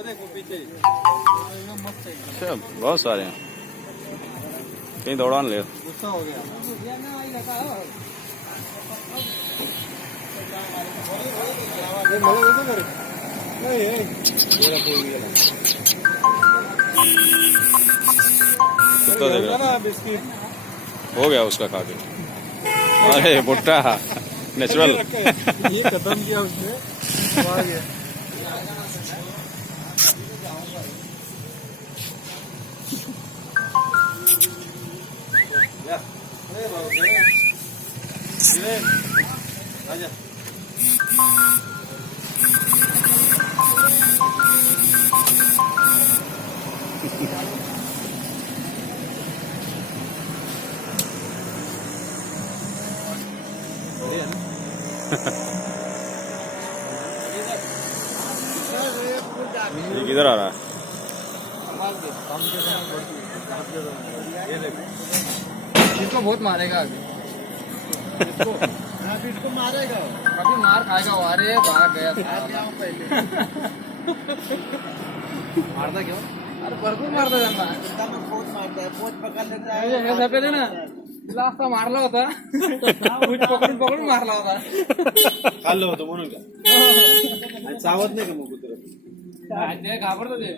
अच्छा बहुत सारे हैं, कहीं दौड़ान ले। गुस्सा हो गया कुत्ता देख रहा बिस्किट हो गया उसका खा के। अरे भुट्टा नेचुरल। ये खत्म किया उसने, आ गया। ये किधर आ रहा है? इसको बहुत मारेगा अभी, इसको मारेगा, अभी मार खाएगा वो। अरे भाग गया पहले। मारता क्यों? अरे भरपूर मारता त्यांना, बहुत मारता है, पोच पकड़ लेता है। हे सफेद ना, तिला असा मारला होता, पोच पकडून पकडून मारला होता। खाल्लं होतं म्हणून का चावत नाही का मग कुत्र? घाबरतो ते.